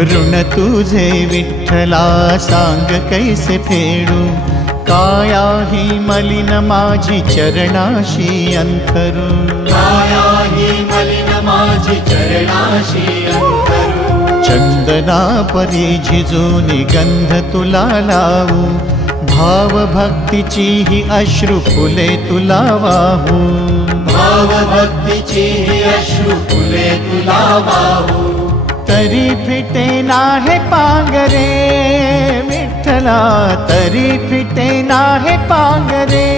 ऋण तुझे विठ्ठला सांग कैसे फेडू, काया ही मलिन माझी चरणाशी अंथरू, काया ही मलिन माझी चरणाशी अंतरू। चंदना परी झिजूनी गंध तुला लावू, भाव भक्तीची ही अश्रु फुले तुला वाहू, भाव भक्तीची ही अश्रु फुले तुला वाहू। तरी फिटे नाहे पांगरे विठ्ठला, तरी फिटे नाहे पांगरे।